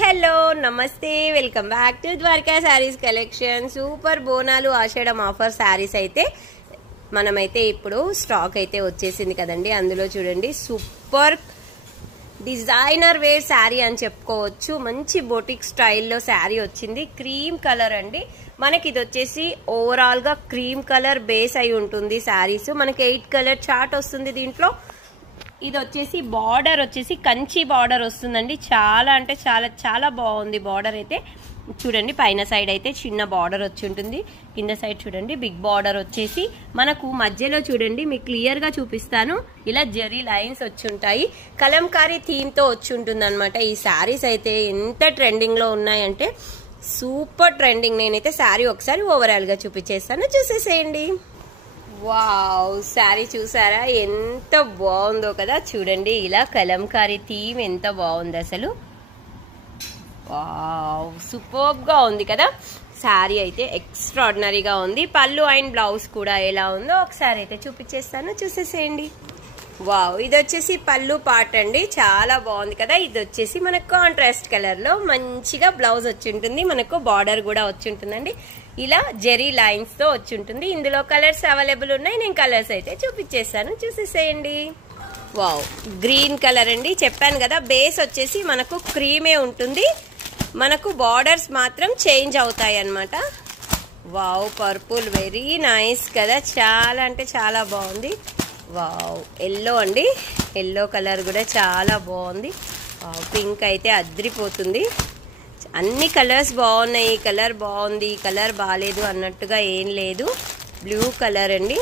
Hello నమస్తే welcome back to Dwaraka saris collection. Super Bonalu Ashadam offer saris అయితే మనమైతే ఇప్పుడు స్టాక్ అయితే వచ్చేసింది కదండి. అందులో చూడండి సూపర్ డిజైనర్ వేర్ శారీ అని చెప్పుకోవచ్చు. మంచి బొటిక్ స్టైల్లో శారీ వచ్చింది. క్రీమ్ కలర్ అండి. మనకి ఇది వచ్చేసి ఓవరాల్ గా క్రీమ్ కలర్ బేస్ అయి ఉంటుంది శారీస్. మనకి 8 కలర్ చార్ట్ వస్తుంది దీంట్లో. ఇది వచ్చేసి బార్డర్ వచ్చేసి కంచి బార్డర్ వస్తుందండి. చాలా అంటే చాలా చాలా బాగుంది బార్డర్ అయితే. చూడండి పైన సైడ్ అయితే చిన్న బార్డర్ వచ్చి ఉంటుంది, కింద సైడ్ చూడండి బిగ్ బార్డర్ వచ్చేసి మనకు మధ్యలో చూడండి మీకు క్లియర్ గా చూపిస్తాను. ఇలా జరీ లైన్స్ వచ్చి ఉంటాయి. కలంకారీ థీమ్ తో వచ్చి ఉంటుంది అనమాట. ఈ శారీస్ అయితే ఎంత ట్రెండింగ్ లో ఉన్నాయంటే సూపర్ ట్రెండింగ్. నేనైతే శారీ ఒకసారి ఓవరాల్ గా చూపించేస్తాను, చూసేసేయండి. వావ్, శారీ చూసారా ఎంత బాగుందో కదా. చూడండి ఇలా కలంకారీ థీమ్ ఎంత బాగుంది అసలు. వావ్, సూపర్ గా ఉంది కదా. శారీ అయితే ఎక్స్ట్రాడినరీగా ఉంది. పళ్ళు అండ్ బ్లౌజ్ కూడా ఎలా ఉందో ఒకసారి అయితే చూపించేస్తాను, చూసేసేయండి. వావ్, ఇది వచ్చేసి పళ్ళు పార్ట్ అండి. చాలా బాగుంది కదా. ఇది వచ్చేసి మనకు కాంట్రాస్ట్ కలర్ లో మంచిగా బ్లౌజ్ వచ్చి ఉంటుంది. మనకు బార్డర్ కూడా వచ్చి ఉంటుందండి. ఇలా జెరీ లైన్స్ తో వచ్చి ఉంటుంది. ఇందులో కలర్స్ అవైలబుల్ ఉన్నాయి. నేను కలర్స్ అయితే చూపించేస్తాను, చూసేసేయండి. వావ్, గ్రీన్ కలర్ అండి. చెప్పాను కదా బేస్ వచ్చేసి మనకు క్రీమే ఉంటుంది. మనకు బార్డర్స్ మాత్రం చేంజ్ అవుతాయి అన్నమాట. వావ్, పర్పుల్ వెరీ నైస్ కదా. చాలా అంటే చాలా బాగుంది. వావ్, ఎల్లో అండి. ఎల్లో కలర్ కూడా చాలా బాగుంది. వావ్, పింక్ అయితే అద్రిపోతుంది. అన్ని కలర్స్ బాగున్నాయి. ఈ కలర్ బాగుంది, ఈ కలర్ బాగాలేదు అన్నట్టుగా ఏం లేదు. బ్లూ కలర్ అండి,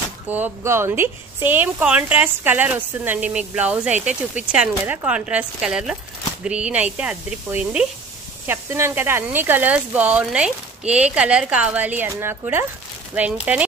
సూపర్ గా ఉంది. సేమ్ కాంట్రాస్ట్ కలర్ వస్తుందండి. మీకు బ్లౌజ్ అయితే చూపించాను కదా కాంట్రాస్ట్ కలర్ లో. గ్రీన్ అయితే అద్రిపోయింది. చెప్తున్నాను కదా అన్ని కలర్స్ బాగున్నాయి. ఏ కలర్ కావాలి అన్నా కూడా వెంటనే